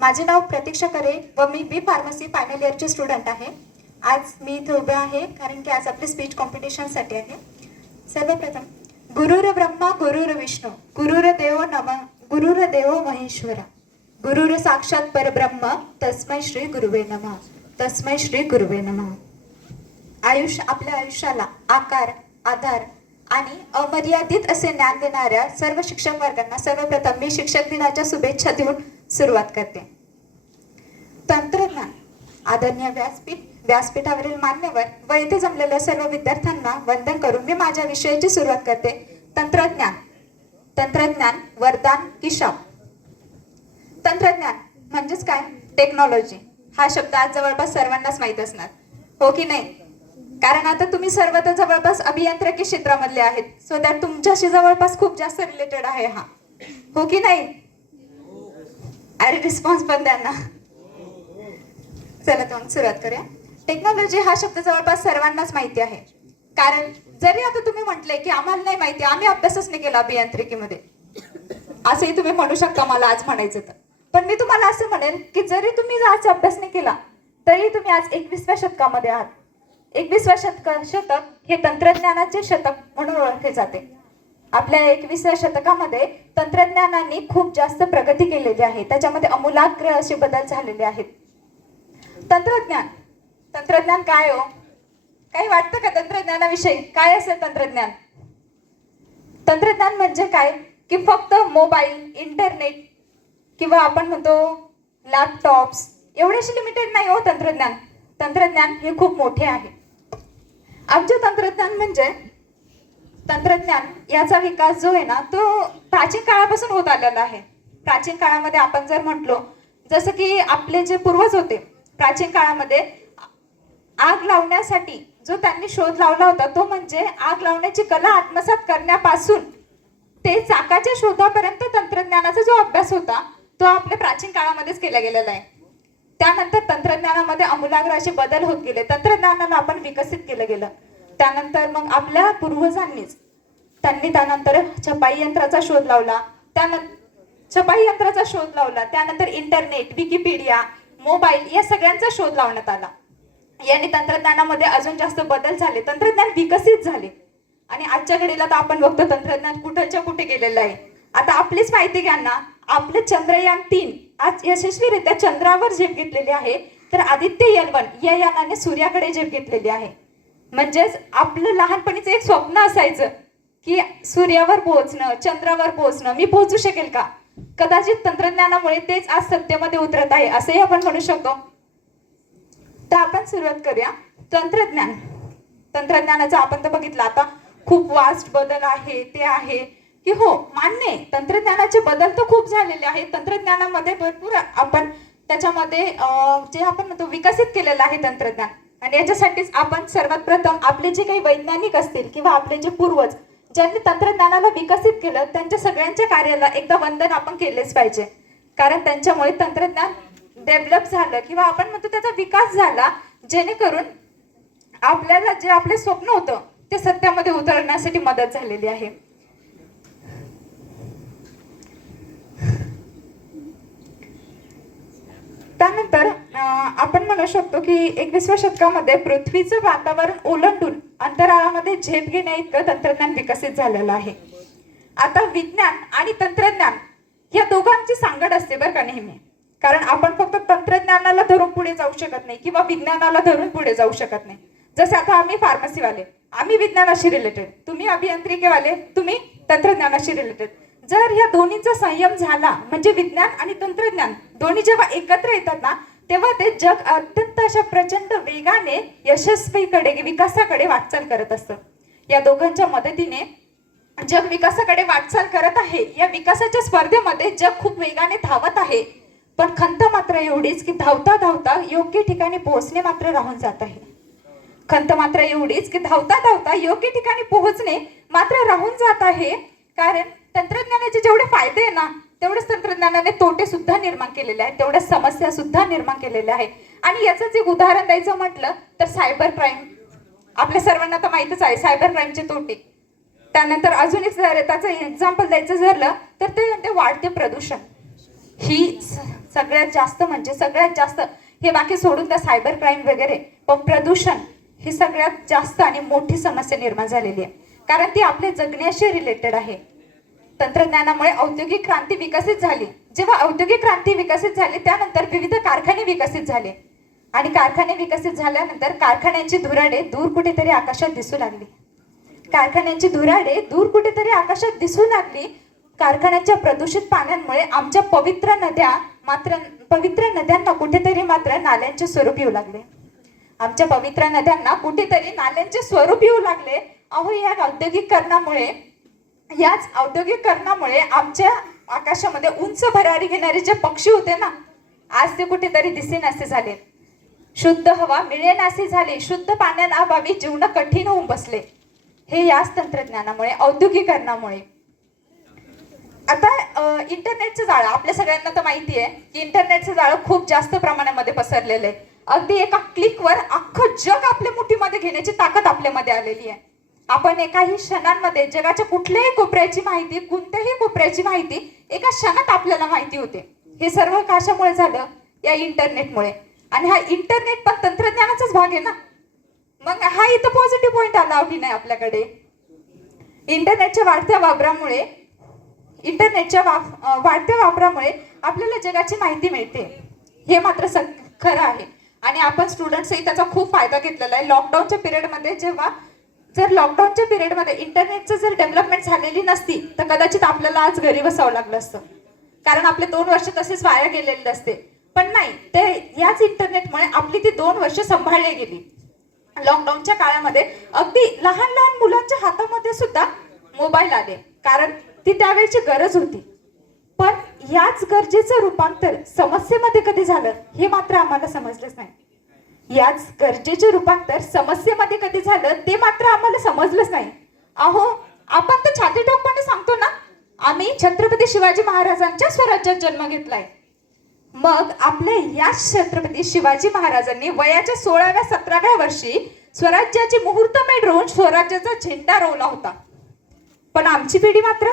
माझे नाव प्रतीक्षा करे व मी बी फार्मसी फायनल इयरचे स्टुडंट आहे। आज मी इथे उभे आहे कारण की आज आपले स्पीच कॉम्पिटिशनसाठी आहे। सर्वप्रथम गुरुर ब्रह्मा गुरुर विष्णू गुरुर देवो महेश्वरा गुरुर साक्षात परब्रह्म तस्मै श्री गुरुवे नमः तस्मै श्री गुरुवे नमः। आपल्या आयुष्याला आकार आधार आणि अमर्यादित असे ज्ञान देणाऱ्या सर्व शिक्षक वर्गांना सर्वप्रथम मी शिक्षक दिनाच्या शुभेच्छा देऊन सुरुवात करते। तंत्रज्ञान आदरणीय व्यासपीठावरील मान्यवर व येथे जमलेल्या सर्व विद्यार्थ्यांना वंदन करून मी माझ्या विषयाची सुरुवात करते। तंत्रज्ञान वरदान की शाप। तंत्रज्ञान म्हणजेच काय? टेक्नॉलॉजी हा शब्द आज जवळपास सर्वांनाच माहित असणार, हो की नाही? कारण आता तुम्ही सर्व तर जवळपास अभियांत्रिकी क्षेत्रामधले आहेत, सो दॅट तुमच्याशी जवळपास खूप जास्त रिलेटेड आहे हा, हो की नाही? अरे रिस्पॉन्स पण द्या ना। चला तर मग सुरुवात करूया। टेक्नॉलॉजी हा शब्द जवळपास सर्वांनाच माहिती आहे, कारण जरी आता तुम्ही म्हटले की आम्हाला नाही माहिती, आम्ही अभ्यासच नाही केला अभियांत्रिकीमध्ये, असंही तुम्ही म्हणू शकता मला आज म्हणायचं तर। पण मी तुम्हाला असं म्हणेन की जरी तुम्ही आज अभ्यास नाही केला तरी तुम्ही आज 21व्या शतकामध्ये आहात। 21व्या शतक हे तंत्रज्ञानाचे शतक म्हणून ओळखले जाते। आपल्या 21व्या शतकामध्ये तंत्रज्ञानाने खूप जास्त प्रगती केलेली आहे, त्याच्यामध्ये आमूलाग्र असे बदल झालेले आहेत। तंत्रज्ञान काय हो? काही वाटतं का तंत्रज्ञानाविषयी? काय असेल तंत्रज्ञान? तंत्रज्ञान म्हणजे काय की फक्त मोबाईल, इंटरनेट किंवा आपण म्हणतो लॅपटॉप्स एवढेच लिमिटेड नाही हो तंत्रज्ञान। तंत्रज्ञान हे खूप मोठे आहे। आमचे तंत्रज्ञान याचा विकास जो आहे ना तो प्राचीन काळापासून होत आलेला आहे। प्राचीन काळामध्ये आपण जर म्हटलो जसं की आपले जे पूर्वज होते प्राचीन काळामध्ये आग लावण्यासाठी जो त्यांनी शोध लावला होता तो म्हणजे आग लावण्याची कला आत्मसात करण्यापासून ते चाकाच्या शोधापर्यंत तंत्रज्ञानाचा जो अभ्यास होता तो आपल्या प्राचीन काळामध्येच केला गेलेला आहे। त्यानंतर तंत्रज्ञानामध्ये आमूलाग्र असे बदल होत गेले, तंत्रज्ञानाला आपण विकसित केलं गेलं। त्यानंतर मग आपल्या पूर्वजांनीच त्यानंतर छपाई यंत्राचा शोध लावला, त्यानंतर इंटरनेट, विकिपीडिया, मोबाईल या सगळ्यांचा शोध लावण्यात आला। याने तंत्रज्ञानामध्ये अजून जास्त बदल झाले, तंत्रज्ञान विकसित झाले आणि आजच्या घडीला तर आपण बघतो तंत्रज्ञान कुठच्या कुठे गेलेलं आहे। आता आपलीच माहिती घ्या ना, आपले चंद्रयान 3 आज यशस्वीरित्या चंद्रावर झेप घेतलेली आहे, तर आदित्य L1 या यानाने सूर्याकडे झेप घेतलेली आहे। म्हणजेच आपलं लहानपणीचं एक स्वप्न असायचं की सूर्यावर पोहोचणं, चंद्रावर पोहोचणं, मी पोहोचू शकेल का? कदाचित तंत्रज्ञानामुळे तेच आज सत्तेमध्ये उतरत आहे असेही आपण म्हणू शकतो। तर आपण सुरुवात करूया। तंत्रज्ञानाचं आपण तर बघितलं आता खूप वास्ट बदल आहे, ते आहे की हो मान्य आहे, तंत्रज्ञानाचे बदल तर खूप झालेले आहेत। तंत्रज्ञानामध्ये भरपूर आपण त्याच्यामध्ये जे आपण म्हणतो विकसित केलेलं आहे तंत्रज्ञान, आणि याच्यासाठीच आपण सर्वात प्रथम आपले जे काही वैज्ञानिक असतील किंवा आपले जे पूर्वज ज्यांनी तंत्रज्ञानाला विकसित केलं त्यांच्या सगळ्यांच्या कार्याला एकदा वंदन आपण केलेच पाहिजे, कारण त्यांच्यामुळे तंत्रज्ञान डेव्हलप झालं किंवा आपण म्हणतो त्याचा विकास झाला, जेणेकरून आपल्याला जे आपले स्वप्न होतं ते सत्यामध्ये उतरण्यासाठी मदत झालेली आहे। त्यानंतर आपण म्हणू शकतो की 21व्या शतकामध्ये पृथ्वीचं वातावरण ओलांडून अंतराळामध्ये झेप घेण्या इतकं तंत्रज्ञान विकसित झालेलं आहे। आता विज्ञान आणि तंत्रज्ञान या दोघांची सांगड असते बरं का नेहमी, कारण आपण फक्त तंत्रज्ञानाला धरून पुढे जाऊ शकत नाही किंवा विज्ञानाला धरून पुढे जाऊ शकत नाही। जसे आता आम्ही फार्मसीवाले आम्ही विज्ञानाशी रिलेटेड, तुम्ही अभियांत्रिकीवाले तुम्ही तंत्रज्ञानाशी रिलेटेड। जर या दोन्हींचा संयम झाला म्हणजे विज्ञान आणि तंत्रज्ञान दोन्ही जेव्हा एकत्र येतात ना तेव्हा ते जग अत्यंत अशा प्रचंड वेगाने यशस्वीकडे विकासाकडे वाटचाल करत असतं। या दोघांच्या मदतीने जग विकासाकडे वाटचाल करत आहे। या विकासाच्या स्पर्धेमध्ये जग खूप वेगाने धावत आहे, पण खंत मात्र एवढीच की धावता धावता योग्य ठिकाणी पोहोचणे मात्र राहून जात आहे। खंत मात्र एवढीच की धावता धावता योग्य ठिकाणी पोहोचणे मात्र राहून जात आहे, कारण तंत्रज्ञानाचे जेवढे फायदे आहे ना तेवढेच तंत्रज्ञानाने तोटे सुद्धा निर्माण केलेले आहेत, तेवढ्या समस्या सुद्धा निर्माण केलेल्या आहेत। आणि याचंच एक उदाहरण द्यायचं म्हटलं तर सायबर क्राईम, आपल्या सर्वांना तर माहितच आहे सायबर क्राईमचे तोटे। त्यानंतर अजून एक त्याचं एक्झाम्पल द्यायचं झालं तर ते वाढते प्रदूषण। ही सगळ्यात जास्त म्हणजे सगळ्यात जास्त, हे बाकी सोडून द्या सायबर क्राईम वगैरे, पण प्रदूषण ही सगळ्यात जास्त आणि मोठी समस्या निर्माण झालेली आहे, कारण ती आपल्या जगण्याशी रिलेटेड आहे. तंत्रज्ञानामुळे औद्योगिक क्रांती विकसित झाली. जेव्हा औद्योगिक क्रांती विकसित झाली त्यानंतर विविध कारखाने विकसित झाले आणि कारखाने विकसित झाल्यानंतर कारखान्यांची धुराडे दूर कुठेतरी आकाशात दिसू लागली. कारखान्यांची धुराडे दूर कुठेतरी आकाशात दिसू लागली. कारखान्यांच्या प्रदूषित पाण्यामुळे आमच्या पवित्र नद्यांना कुठेतरी मात्र नाल्यांचे स्वरूप येऊ लागले. आमच्या पवित्र नद्यांना कुठेतरी नाल्यांचे स्वरूप येऊ लागले. अहो, याच औद्योगिकरणामुळे आमच्या आकाशामध्ये उंच भरारी घेणारे जे पक्षी होते ना, आज ते कुठेतरी दिसेनासे झाले. शुद्ध हवा मिळेनासे झाले. शुद्ध पाण्याअभावी जीवन कठीण होऊन बसले. हे याच तंत्रज्ञानामुळे, औद्योगिकरणामुळे. आता इंटरनेटचं जाळं आपल्या सगळ्यांना तर माहिती आहे की इंटरनेटचं जाळं खूप जास्त प्रमाणामध्ये पसरलेलं आहे. अगदी एका क्लिकवर अख्खं जग आपल्या मुठीमध्ये घेण्याची ताकद आपल्यामध्ये आलेली आहे. आपण एकाही क्षणांमध्ये जगाच्या कुठल्याही कोपऱ्याची माहिती, कोणत्याही कोपऱ्याची माहिती एका क्षणात आपल्याला माहिती होते. हे सर्व कशामुळे झालं? या इंटरनेटमुळे. आणि हा इंटरनेट पण तंत्रज्ञानाचाच भाग आहे ना. मग हा इथं पॉझिटिव्ह पॉइंट आला की नाही आपल्याकडे? इंटरनेटच्या वाढत्या वापरामुळे आपल्याला जगाची माहिती मिळते, हे मात्र खरं आहे. आणि आपण स्टुडंट्सही त्याचा खूप फायदा घेतलेला आहे. लॉकडाऊनच्या पिरियडमध्ये लॉकडाऊनच्या पिरियडमध्ये इंटरनेटचं जर डेव्हलपमेंट झालेली नसती तर कदाचित आपल्याला आज घरी बसावं लागलं असतं, कारण आपले 2 वर्ष तसेच वाया गेलेले असते. पण नाही, ते याच इंटरनेटमुळे आपली ती 2 वर्ष सांभाळली गेली. लॉकडाऊनच्या काळामध्ये अगदी लहान लहान मुलांच्या हातामध्ये सुद्धा मोबाईल आले, कारण ती त्यावेळची गरज होती. पण याच गरजेचं रूपांतर समस्येमध्ये कधी झालं हे मात्र आम्हाला समजलंच नाही. याच गरजेचे रूपांतर समस्येमध्ये कधी झालं ते मात्र आम्हाला समजलंच नाही. अहो, आपण तर छाती ठोकपणे सांगतो ना, आम्ही छत्रपती शिवाजी महाराजांच्या स्वराज्यात जन्म घेतलाय. मग आपल्या याच छत्रपती शिवाजी महाराजांनी वयाच्या 16व्या 17व्या वर्षी स्वराज्याची मुहूर्तमेढ रोवून स्वराज्याचा झेंडा रोवला होता. पण आमची पिढी मात्र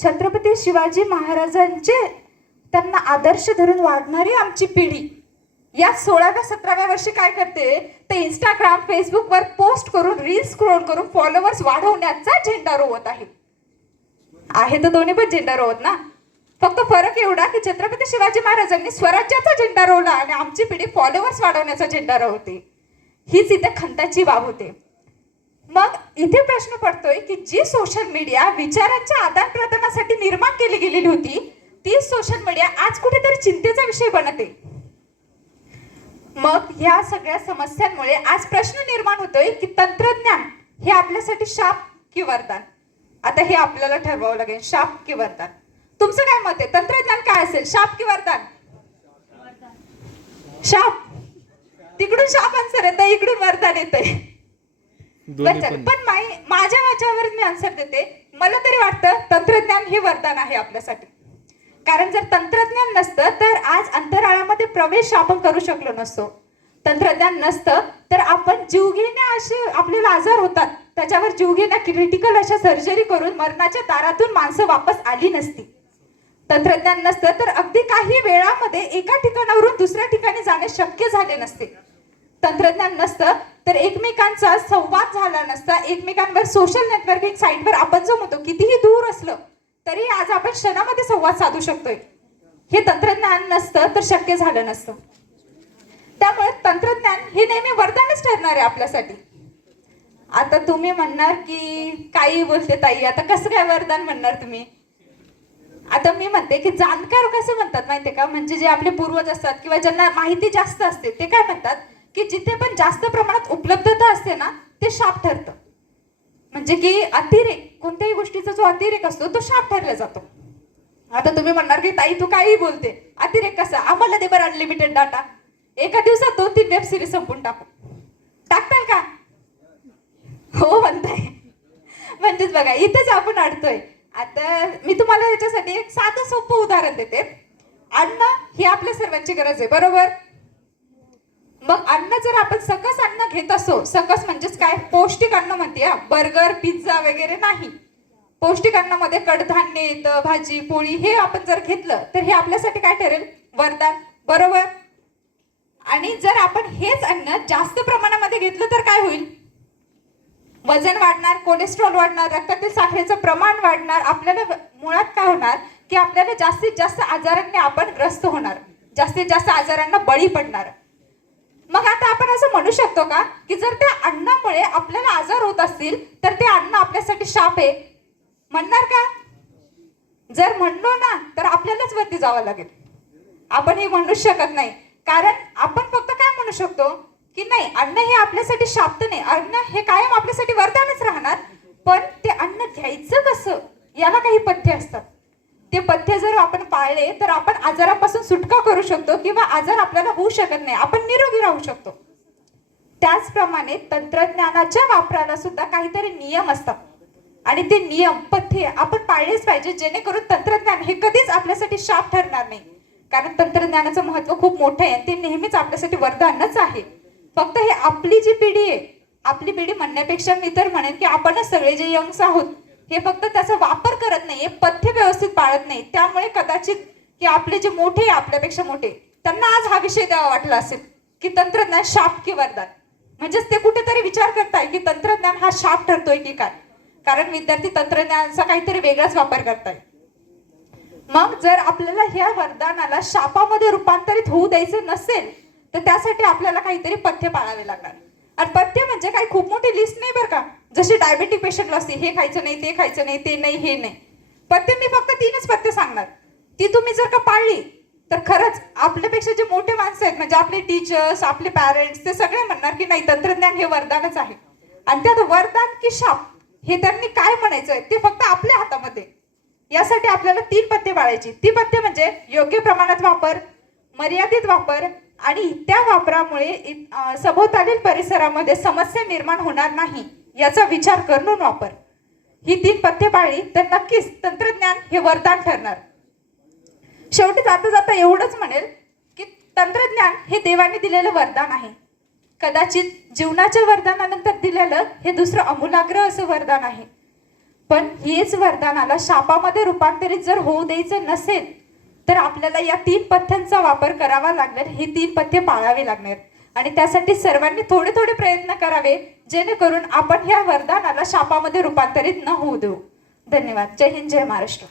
छत्रपती शिवाजी महाराजांचे त्यांना आदर्श धरून वाढणारी आमची पिढी या 16व्या 17व्या वर्षी काय करते? ते इंस्टाग्राम, फेसबुकवर पोस्ट करून, रील्स स्क्रोल करून फॉलोअर्स वाढवण्याचा झेंडा रोवत आहे तर दोन्ही पण झेंडा रोवत ना. फक्त फरक एवढा की छत्रपती शिवाजी महाराजांनी स्वराज्याचा झेंडा रोवला आणि आमची पिढी फॉलोअर्स वाढवण्याचा झेंडा रोवते. हीच इथे खंताची बाब होते. मग इथे प्रश्न पडतोय की जी सोशल मीडिया विचारांच्या आदान प्रदानासाठी निर्माण केली गेलेली होती, ती सोशल मीडिया आज कुठेतरी चिंतेचा विषय बनते. मग या सगळ्या समस्यांमुळे आज प्रश्न निर्माण होतोय की तंत्रज्ञान हे आपल्यासाठी शाप की वरदान? आता हे आपल्याला ठरवावं लागेल, शाप की वरदान. तुमचं काय मत आहे? तंत्रज्ञान काय असेल, शाप की वरदान? शाप. तिकडून शाप आन्सर येतं, इकडून वरदान येतंय. पण माझ्या वाच्यावर मी आन्सर देते. मला तरी वाटतं तंत्रज्ञान हे वरदान आहे आपल्यासाठी. कारण जर तंत्रज्ञान नसतं तर आज अंतराळामध्ये प्रवेश आपण करू शकलो नसतो. तंत्रज्ञान नसतं तर आपण जीवघेण्या असे आपल्याला आजार होतात, त्याच्यावर जीवघेण्या क्रिटिकल अशा सर्जरी करून मरणाच्या दारातून माणसं वापस आली नसती. तंत्रज्ञान नसतं तर अगदी काही वेळामध्ये एका ठिकाणावरून दुसऱ्या ठिकाणी जाणे शक्य झाले नसते. तंत्रज्ञान नसतं तर एकमेकांचा संवाद झाला नसता. एकमेकांवर सोशल नेटवर्किंग साईटवर आपण जो म्हणतो कितीही दूर असलं तरी आज आपण क्षणामध्ये संवाद साधू शकतोय. हे तंत्रज्ञान नसतं तर शक्य झालं नसतं. त्यामुळे तंत्रज्ञान हे नेहमी वरदानच ठरणार आहे आपल्यासाठी. आता तुम्ही म्हणणार की काही बोलते ताई, आता कसं काय वरदान म्हणणार तुम्ही? आता मी म्हणते की जाणकार कसं म्हणतात माहितीये का, म्हणजे जे आपले पूर्वज असतात किंवा ज्यांना माहिती जास्त असते ते काय म्हणतात की जिथे पण जास्त प्रमाणात उपलब्धता असते ना ते शाप ठरतं. म्हणजे की अतिरेक, कोणत्याही गोष्टीचा जो अतिरेक असतो तो शाप ठरला जातो. आता तुम्ही म्हणणार की ताई तू काही बोलते, अतिरेक कसा? आम्हाला दे बरं अनलिमिटेड डाटा, एका दिवसात 2-3 वेब सिरीज संपून टाकताल का? हो म्हणताय. म्हणजेच बघा इथेच आपण अडतोय. आता मी तुम्हाला याच्यासाठी एक साधं सोपं उदाहरण देते. अन्न ही आपल्या सर्वांची गरज आहे, बरोबर? मग अन्न जर आपण सकस अन्न घेत असो, सकस म्हणजेच काय? पौष्टिक अन्न म्हणते, बर्गर पिझ्झा वगैरे नाही. पौष्टिक अन्नामध्ये कडधान्य येतं, भाजी पोळी हे आपण जर घेतलं तर हे आपल्यासाठी काय ठरेल? वरदान, बरोबर. आणि जर आपण हेच अन्न जास्त प्रमाणामध्ये घेतलं तर काय होईल? वजन वाढणार, कोलेस्ट्रॉल वाढणार, रक्तातील साखरेचं प्रमाण वाढणार. आपल्याला मुळात काय होणार की आपल्याला जास्तीत जास्त आजारांनी आपण ग्रस्त होणार, जास्तीत जास्त आजारांना बळी पडणार. मग आता आपण असं म्हणू शकतो का की जर त्या अन्नामुळे आपल्याला आजार होत असतील तर ते अन्न आपल्यासाठी शाप आहे? म्हणणार का? जर म्हणलो ना तर आपल्यालाच वरती जावं लागेल. आपण हे म्हणू शकत नाही, कारण आपण फक्त काय म्हणू शकतो की नाही, अन्न हे आपल्यासाठी शाप नाही, अन्न हे कायम आपल्यासाठी वरदानच राहणार. पण ते अन्न घ्यायचं कसं याला काही पथ्य असतात. ते पथ्य जर आपण पाळले तर आपण आजारापासून सुटका करू शकतो किंवा आजार आपल्याला होऊ शकत नाही, आपण निरोगी राहू शकतो. त्याचप्रमाणे तंत्रज्ञानाच्या वापराला सुद्धा काहीतरी नियम असतात आणि ते नियम पथ्य आपण पाळलेच पाहिजे, जेणेकरून तंत्रज्ञान हे कधीच आपल्यासाठी शाप ठरणार नाही. कारण तंत्रज्ञानाचं महत्व खूप मोठं आहे, ते नेहमीच आपल्यासाठी वरदानच आहे. फक्त हे आपली जी पिढी आहे, आपली पिढी म्हणण्यापेक्षा मी तर म्हणेन की आपणच सगळे जे यंग्स आहोत हे फक्त त्याचा वापर करत नाही, पथ्य व्यवस्थित पाळत नाही. त्यामुळे कदाचित की आपले जे मोठे आपल्यापेक्षा मोठे त्यांना आज हा विषय द्यावा वाटला असेल की तंत्रज्ञान शाप की वरदान. म्हणजेच ते कुठेतरी विचार करताय की तंत्रज्ञान हा शाप ठरतोय की काय, कारण विद्यार्थी तंत्रज्ञानाचा काहीतरी वेगळाच वापर करताय. मग जर आपल्याला ह्या वरदानाला शापामध्ये रूपांतरित होऊ द्यायचं नसेल तर त्यासाठी आपल्याला काहीतरी पथ्य पाळावे लागणार. आणि पथ्य म्हणजे काही खूप मोठी लिस्ट नाही बरं का, जशी डायबेटिक पेशंटला असते हे खायचं नाही, ते खायचं नाही, ते नाही, हे नाही. पथ्य मी फक्त 3च पथ्य सांगणार, ती तुम्ही जर का पाळली तर खरंच आपल्यापेक्षा जे मोठे माणसं आहेत म्हणजे आपले टीचर्स, आपले पॅरेंट्स, ते सगळे म्हणणार की नाही तंत्रज्ञान हे वरदानच आहे. आणि त्यात वरदान की शाप हे त्यांनी काय म्हणायचं ते फक्त आपल्या हातामध्ये. यासाठी आपल्याला 3 पथ्य पाळायची. ती पथ्य म्हणजे योग्य प्रमाणात वापर, मर्यादित वापर आणि त्या वापरामुळे सभोवतालील परिसरामध्ये समस्या निर्माण होणार नाही याचा विचार करून वापर. ही 3 पथ्य पाळली तर नक्कीच तंत्रज्ञान हे वरदान ठरणार. शेवटी जाता जाता एवढंच म्हणेल की तंत्रज्ञान हे देवाने दिलेलं वरदान आहे. कदाचित जीवनाच्या वरदानानंतर दिलेलं हे दुसरं अमूलाग्र असं वरदान आहे. पण हेच वरदानाला शापामध्ये रूपांतरित जर होऊ द्यायचं नसेल तर आपल्याला या 3 पथ्यांचा वापर करावा लागणार, हे 3 पथ्य पाळावे लागणार. आणि त्यासाठी सर्वांनी थोडे थोडे प्रयत्न करावे जेणेकरून आपण ह्या वरदानाला शापामध्ये रूपांतरित न होऊ देऊ. धन्यवाद. जय हिंद, जय महाराष्ट्र.